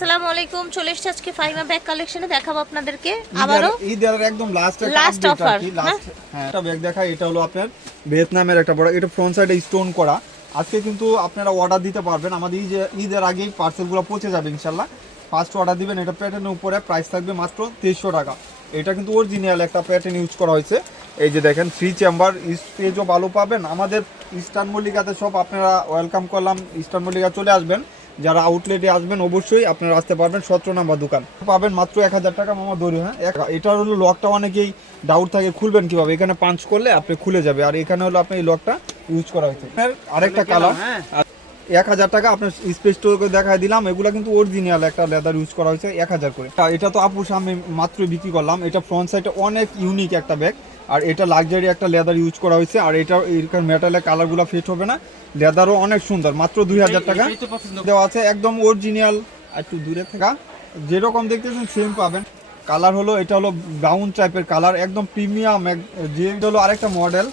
আসসালামু আলাইকুম, চলে এসেছি আজকে ফাইমা ব্যাগ কালেকশনে দেখাবো আপনাদেরকে আবারো ঈদের একদম লাস্ট অফার। হ্যাঁ, এটা ব্যাগ দেখাই। এটা হলো আপনার ভিয়েতনামের একটা বড়, এটা ফ্রন্ট সাইডে স্টোন করা। আজকে কিন্তু আপনারা অর্ডার দিতে পারবেন, আমাদের ঈদের আগেই পার্সেলগুলো পৌঁছে যাবে ইনশাল্লাহ। ফার্স্ট অর্ডার দিবেন। এটা প্যাটার্নের উপরে প্রাইস থাকবে মাত্র 2300 টাকা। এটা কিন্তু অরিজিনাল একটা প্যাটার্ন ইউজ করা হয়েছে। এই যে দেখেন, 3 চেম্বার স্পেসও ভালো পাবেন। আমাদের ইস্টার্ন মল্লিকাতে সব আপনারা ওয়েলকাম করলাম। ইস্টার্ন মল্লিকা চলে আসবেন, যারা আউটলেটে আসবেন অবশ্যই আপনারা আসতে পারবেন। 17 নাম্বার দোকান পাবেন মাত্র 1000 টাকা মামা দড়ি। হ্যাঁ, এটার হলো লকটা অনেকেই ডাউট থাকে খুলবেন কিভাবে, এখানে পাঞ্চ করলে আপনি খুলে যাবে। আর এখানে হলো আপনি এই লকটা ইউজ করা হয়েছে। আরেকটা কালার 1000 টাকা আপনার স্পেস দেখায় দিলাম। এগুলো কিন্তু অরিজিনাল একটা লেদার ইউজ করা হয়েছে 1000 করে। এটা তো আপুর সামনে মাত্র বিক্রি করলাম। এটা ফ্রন্ট সাইডে অনেক ইউনিক একটা ব্যাগ, আর এটা লাক্সারি একটা লেদার ইউজ করা হয়েছে। আর এটা এখানে মেটালের কালারগুলো ফিট হবে না, লেদারও অনেক সুন্দর। মাত্র 2000 টাকা দেওয়া আছে, একদম অরিজিনাল। একটু দূরে থাকা যেরকম দেখতেছেন সেম পাবেন। কালার হলো এটা হলো ব্রাউন টাইপের কালার, একদম প্রিমিয়াম। যে হলো আরেকটা মডেল,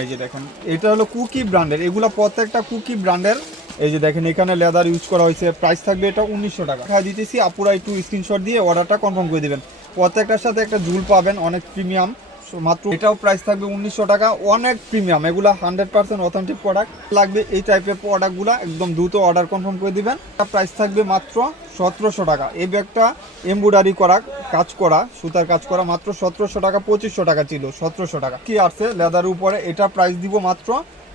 এই যে দেখেন, এটা হলো কুকি ব্র্যান্ডের। এগুলো প্রত্যেকটা কুকি ব্র্যান্ডের। এই যে দেখেন, এখানে লেদার ইউজ করা হয়েছে। প্রাইস থাকবে এটা 1900 টাকা দিতেছি। আপুরা একটু স্ক্রিনশট দিয়ে অর্ডারটা কনফার্ম করে দিবেন। প্রত্যেকটার সাথে একটা ঝুল পাবেন, অনেক প্রিমিয়াম। মাত্র এটাও প্রাইস থাকবে 1900 টাকা, অনেক প্রিমিয়াম। এগুলো 100% অথেন্টিক প্রোডাক্ট। লাগবে এই টাইপের প্রোডাক্টগুলো একদম দ্রুত অর্ডার কনফার্ম করে দিবেন। প্রাইস থাকবে মাত্র 1700 টাকা। এই ব্যাগটা এমব্রয়ডারি করা, কাজ করা, সুতার কাজ করা, মাত্র 1700 টাকা। 2500 টাকা ছিল, 1700 টাকা কি আসছে লেদার উপরে। এটা প্রাইস দিব মাত্র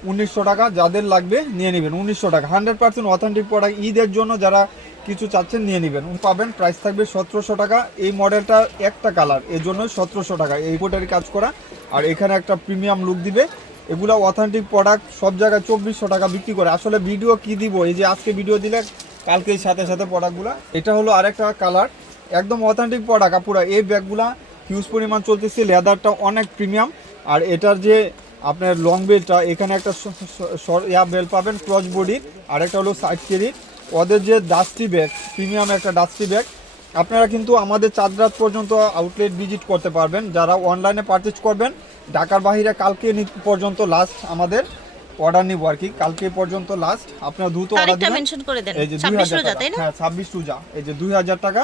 1900 টাকা। যাদের লাগবে নিয়ে নেবেন 1900 টাকা। 100% অথেন্টিক প্রোডাক্ট। ঈদের জন্য যারা কিছু চাচ্ছেন নিয়ে নেবেন, পাবেন। প্রাইস থাকবে 1700 টাকা। এই মডেলটার একটা কালার, এর জন্য 1700 টাকা। এই পোটারি কাজ করা, আর এখানে একটা প্রিমিয়াম লুক দিবে। এগুলো অথেন্টিক প্রোডাক্ট, সব জায়গায় 2400 টাকা বিক্রি করে। আসলে ভিডিও কি দিব, এই যে আজকে ভিডিও দিলে কালকে সাথে সাথে প্রোডাক্টগুলো। এটা হলো আরেকটা কালার, একদম অথেন্টিক প্রোডাক্ট পুরো। এই ব্যাগগুলা হিউজ পরিমাণ চলতেছে, লেদারটা অনেক প্রিমিয়াম। আর এটার যে আপনার লং বেল্টটা, এখানে একটা বেল্ট পাবেন ক্রস বডির, আর একটা হলো সাইড ক্যারির। ওদের যে ডাস্টি ব্যাগ, প্রিমিয়াম একটা ডাস্টি ব্যাগ। আপনারা কিন্তু আমাদের 4 রাত পর্যন্ত আউটলেট ভিজিট করতে পারবেন। যারা অনলাইনে পারচেজ করবেন ঢাকার বাইরে, কালকে পর্যন্ত লাস্ট আমাদের অর্ডার নিব আর কি। কালকে পর্যন্ত লাস্ট, আপনারা দ্রুত অর্ডার দিবেন। এই যে 2000 টাকা, হ্যাঁ 26 রোজা। এই যে 2000 টাকা।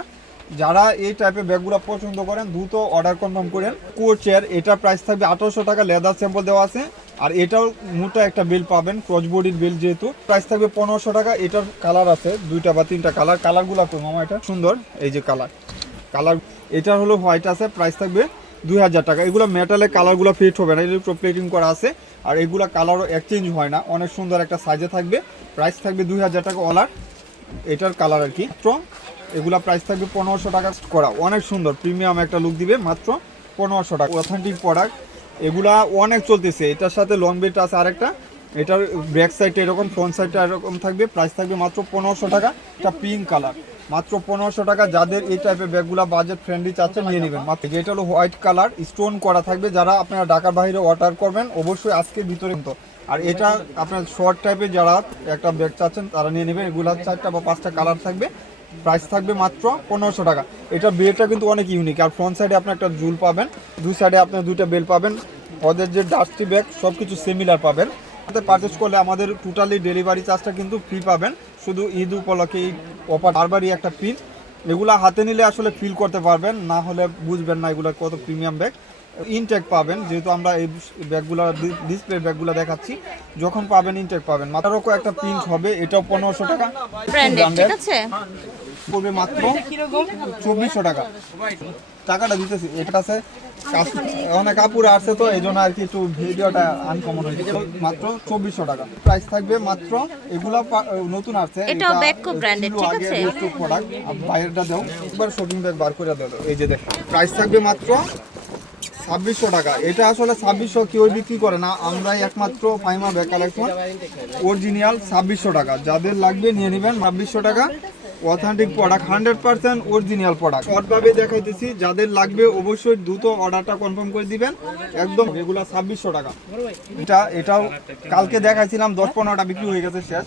যারা এই টাইপের ব্যাগগুলো পছন্দ করেন দ্রুত অর্ডার কনফার্ম করেন। কোর চেয়ার, এটা প্রাইস থাকবে 1800 টাকা। লেদার স্যাম্পল দেওয়া আছে। আর এটাও মোটা একটা বেল পাবেন, ক্রস বডির বেল যেহেতু। প্রাইস থাকবে 1500 টাকা। এটার কালার আছে 2টা বা 3টা কালার। কালারগুলো তো মামা এটা সুন্দর, এই যে কালার এটার হলো হোয়াইট আছে। প্রাইস থাকবে 2000 টাকা। এগুলো মেটালের কালারগুলো ফিট হবে না, ইলেকট্রো প্লেটিং করা আছে। আর এগুলো কালারও এক্সচেঞ্জ হয় না, অনেক সুন্দর একটা সাইজে থাকবে। প্রাইস থাকবে 2000 টাকা অলার, এটার কালার আর কি। এগুলা প্রাইস থাকবে 1500 টাকা করা, অনেক সুন্দর প্রিমিয়াম একটা লুক দিবে। মাত্র 1500 টাকা, অথেন্টিক প্রোডাক্ট। এগুলা অনেক চলতেছে। এটার সাথে লং বেল্ট আছে আরেকটা। এটার ব্যাক সাইডটা এরকম, ফ্রন্ট সাইডটা এরকম থাকবে। প্রাইস থাকবে মাত্র 1500 টাকা। এটা পিঙ্ক কালার, মাত্র 1500 টাকা। যাদের এই টাইপের ব্যাগগুলা বাজেট ফ্রেন্ডলি চাচ্ছেন নিয়ে নেবেন। মাত্র এটা হলো হোয়াইট কালার, স্টোন করা থাকবে। যারা আপনারা ঢাকার বাইরে অর্ডার করবেন অবশ্যই আজকের ভিতরে। আর এটা আপনার শর্ট টাইপের যারা একটা ব্যাগ চাচ্ছেন তারা নিয়ে নেবেন। এগুলা 4টা বা 5টা কালার থাকবে। প্রাইস থাকবে মাত্র 1500 টাকা। এটা বেলটা কিন্তু অনেক ইউনিক। আর ফ্রন্ট সাইডে আপনি একটা জুল পাবেন, দুই সাইডে আপনার 2টা বেল পাবেন। ওদের যে ডাস্টি ব্যাগ সব কিছু সিমিলার পাবেন। পারচেজ করলে আমাদের টোটালি ডেলিভারি চার্জটা কিন্তু ফ্রি পাবেন। শুধু ঈদ উপলক্ষে এই অফার, বারবারই একটা পিন। এগুলা হাতে নিলে আসলে ফিল করতে পারবেন, না হলে বুঝবেন না এগুলো কত প্রিমিয়াম ব্যাগ। ইনটেক পাবেন, যেহেতু আমরা এই ব্যাগগুলো ডিসপ্লে ব্যাগগুলো দেখাচ্ছি, যখন পাবেন ইনটেক পাবেন। মাথারও একটা প্রিন্ট হবে, এটাও 1500 টাকা। ঠিক আছে, পড়বে মাত্র 2400 টাকা। টাকাটা দিতেছি, এটা আছে অনেক কাপড় আসছে তো এই জন্য আর কি একটু ভিডিওটা আনকমন হয়েছে। মাত্র 2400 টাকা প্রাইস থাকবে। মাত্র এগুলা নতুন আসছে, এটা ব্যাককো ব্র্যান্ডেড। ঠিক আছে, প্রোডাক্ট বাইরেটা দাও একবার, শপিং ব্যাগ বার করে দাও। এই যে দেখো, প্রাইস থাকবে মাত্র 2600 টাকা। এটা আসলে 2600 কেউ বিক্রি করে না, আমরাই একমাত্র ফাইমা ব্যাগ কালেকশন অরিজিনাল 2600 টাকা। যাদের লাগবে নিয়ে নেবেন। 2600 টাকা অথেন্টিক প্রোডাক্ট, 100% অরিজিনাল প্রোডাক্ট। শর্টভাবে দেখাইতেছি, যাদের লাগবে অবশ্যই দ্রুত অর্ডারটা কনফার্ম করে দিবেন। একদম রেগুলার 2600 টাকা। এটাও কালকে দেখাইছিলাম, 10-15টা বিক্রি হয়ে গেছে, শেষ।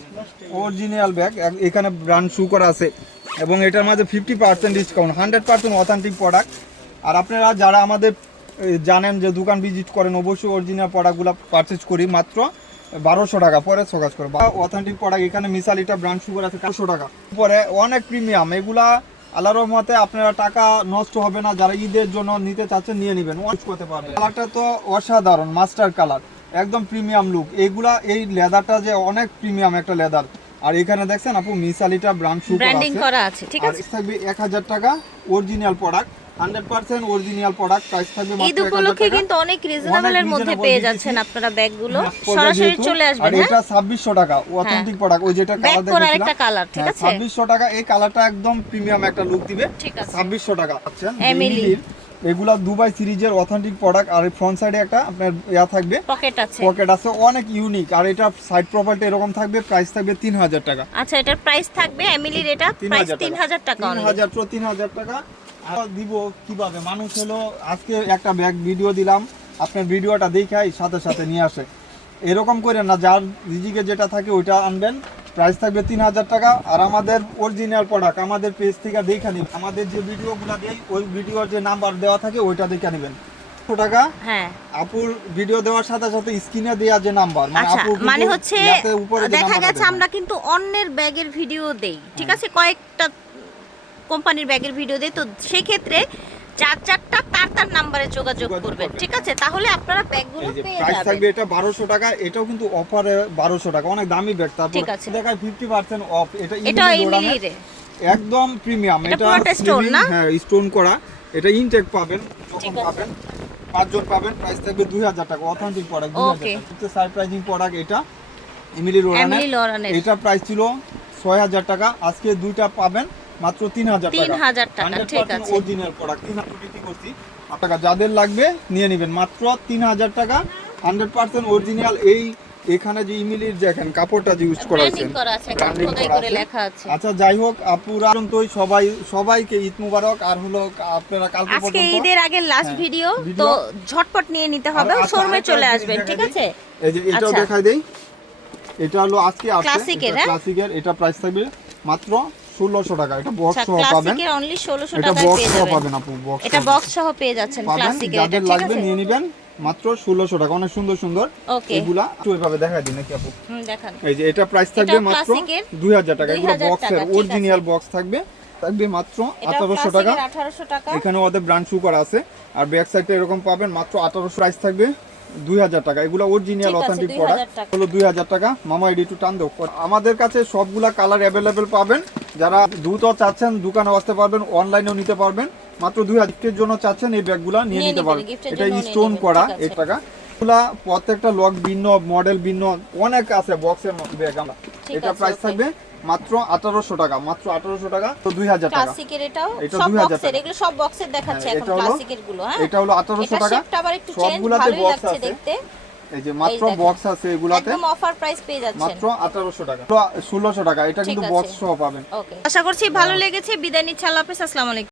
অরিজিনাল ব্যাগ, এখানে ব্র্যান্ড শু করা আছে এবং এটার মাঝে 50% ডিসকাউন্ট, 100% অথেন্টিক প্রোডাক্ট। আর আপনারা যারা আমাদের জানেন যে দোকান ভিজিট করেন, অবশ্যই অরিজিনাল প্রোডাক্টগুলো পারচেজ করি মাত্র 1200 টাকা পরে সকাজ করে অথেন্টিক প্রোডাক্ট। এখানে মিসালিটা ব্র্যান্ড সুগার আছে 400 টাকা পরে অনেক প্রিমিয়াম। এগুলা আল্লাহর রহমতে আপনারা টাকা নষ্ট হবে না, যারা ঈদের জন্য নিতে চাচ্ছেন নিয়ে নেবেন, ওয়াশ করতে পারবেন। কালারটা তো অসাধারণ, মাস্টার কালার, একদম প্রিমিয়াম লুক। এগুলা এই লেদারটা যে অনেক প্রিমিয়াম একটা লেদার। আর এখানে দেখছেন আপু মিসালিটা ব্র্যান্ড ব্র্যান্ডিং করা আছে, ঠিক আছে। আর থাকবে 1000 টাকা original product, 100% original product. Price থাকবে মাত্র 1000 টাকা। ঈদ উপলক্ষে কিন্তু অনেক রিজনেবলের মধ্যে পেয়ে যাচ্ছেন আপনারা ব্যাগগুলো। সরাসরি চলে আসবেন। আর এটা 2600 টাকা অথেন্টিক প্রোডাক্ট, ওই যেটা কালার দেখেছিলাম একটা কালার, ঠিক আছে। 2600 টাকা, এই কালারটা একদম প্রিমিয়াম একটা লুক দিবে। 2600 টাকা আচ্ছা। এমিলির এগুলা দুবাই সিরিজের অথেন্টিক প্রোডাক্ট। আর ফ্রন্ট সাইডে একটা আপনার ইয়া থাকবে, পকেট আছে, অনেক ইউনিক। আর এটা সাইড প্রোফাইলটা এরকম থাকবে। প্রাইস থাকবে 3000 টাকা। আচ্ছা, এটার প্রাইস থাকবে এমিলির, এটা প্রাইস 3000 টাকা। 3000 টাকা দিব কিভাবে? মানুষ হলো আজকে একটা ব্যাগ ভিডিও দিলাম, আপনার ভিডিওটা দেখাই সাথে সাথে নিয়ে আসে, এরকম করে না। যার রিজিকে যেটা থাকে ওইটা আনবেন। প্রাইস থাকবে 3000 টাকা। আর আমাদের অরিজিনাল প্রোডাক্ট আমাদের পেজ থেকে দেখে নিন, আমাদের যে ভিডিওগুলো দেই ওই ভিডিওর যে নাম্বার দেওয়া থাকে ওইটা দেখে নেবেন। টাকা হ্যাঁ, আপুর ভিডিও দেওয়ার সাথে সাথে স্ক্রিনে দেওয়া যে নাম্বার, মানে হচ্ছে দেখা গেছে আমরা কিন্তু অন্যের ব্যাগের ভিডিও দেই, ঠিক আছে, কয়েকটা কোম্পানির ব্যাগের ভিডিও দেই। তো সেই ক্ষেত্রে চারটা তার নাম্বারে যোগাযোগ করবেন, ঠিক আছে, তাহলে আপনারা ব্যাগগুলো পেয়ে যাবেন। প্রাইস থাকবে এটা 1200 টাকা। এটাও কিন্তু অফারে 1200 টাকা, অনেক দামি ব্যাগ। তারপর দেখায় 50% অফ। এটা ইমিলির একদম প্রিমিয়াম। এটা স্টোন না, হ্যাঁ স্টোন করা। এটা ইনটেক পাবেন, যখন পাবেন 5 জন পাবেন। প্রাইস থাকবে 2000 টাকা অথেন্টিক প্রোডাক্ট। 2000 টাকা এটা সারপ্রাইজিং প্রোডাক্ট। এটা এমিলি লোরানের, এটা প্রাইস ছিল 6000 টাকা। আজকে দুইটা পাবেন মাত্র 3000 টাকা। ঠিক আছে, অরিজিনাল প্রোডাক্ট 3000 বিক্রি করছি। আপনারা যাদের লাগবে নিয়ে নেবেন মাত্র 3000 টাকা, 100% অরিজিনাল। এই এখানে যে ইমিলির দেখেন কাপড়টা যে ইউজ করা আছে, ব্র্যান্ডিং করে লেখা আছে। আচ্ছা যাই হোক আপুরা, পর্যন্তই সবাইকে ঈদ মুবারক। আর হলো আপনারা কালকে পর্যন্ত, আজকে ঈদের আগে লাস্ট ভিডিও, তো ঝটপট নিয়ে নিতে হবে, শোরুমে চলে আসবেন, ঠিক আছে। এই যে এটাও দেখাই দেই, এটা হলো আজকে ক্লাসিকের। এটা প্রাইস থাকবে মাত্র 1600 টাকা। এটা বক্স সহ পাবেন, ক্লাসিকের অনলি 1600 টাকায় পেয়ে যাবেন আপু। বক্স, এটা বক্স সহ পেয়ে যাচ্ছেন ক্লাসিকের। যাদের লাগবে নিয়ে নেবেন মাত্র 1600 টাকা। অনেক সুন্দর সুন্দর এগুলা একটু এভাবে দেখাই দিন নাকি আপু? দেখান। এই যে এটা প্রাইস থাকবে মাত্র 2000 টাকা। এগুলো বক্সের অরিজিনাল বক্স থাকবে মাত্র 1800 টাকা। এখানে ওদের ব্র্যান্ড শু করা আছে। আর ব্যাক সাইডে এরকম পাবেন মাত্র 1800। প্রাইস থাকবে 2000 টাকা। এগুলো অরিজিনাল অথেন্টিক প্রোডাক্ট হলো 2000 টাকা। মামা এডি টু টান দাও। আমাদের কাছে সবগুলা কালার অ্যাভেলেবেল পাবেন। যারা দ্রুত চাচ্ছেন দোকানে আসতে পারবেন, অনলাইনেও নিতে পারবেন। মাত্র 2000 এর জন্য চাচ্ছেন এই ব্যাগগুলা নিয়ে নিতে পারবেন। এটা স্টোন করা এই টাকা। এগুলা প্রত্যেকটা লক ভিন্ন, মডেল ভিন্ন, অনেক আছে বক্সের ব্যাগ। আমরা এটা প্রাইস থাকবে মাত্র 1800 টাকা। মাত্র 1800 টাকা, তো 2000 টাকা। ক্লাসিকের এটাও সব বক্সের, এগুলো সব বক্সের দেখাচ্ছে এখন ক্লাসিকের গুলো। হ্যাঁ, এটা হলো 1800 টাকা। এটা আবার একটু চেঞ্জ ভালোই লাগছে দেখতে। এই যে মাত্র বক্স আছে এগুলাতে, একদম অফার প্রাইস পেয়ে যাচ্ছেন মাত্র 1800 টাকা। 1600 টাকা। এটা কিন্তু বক্স সহ পাবেন। ওকে, আশা করছি ভালো লেগেছে। বিদায় নিচ্ছি, আল্লাহ হাফেজ, আসসালামু আলাইকুম।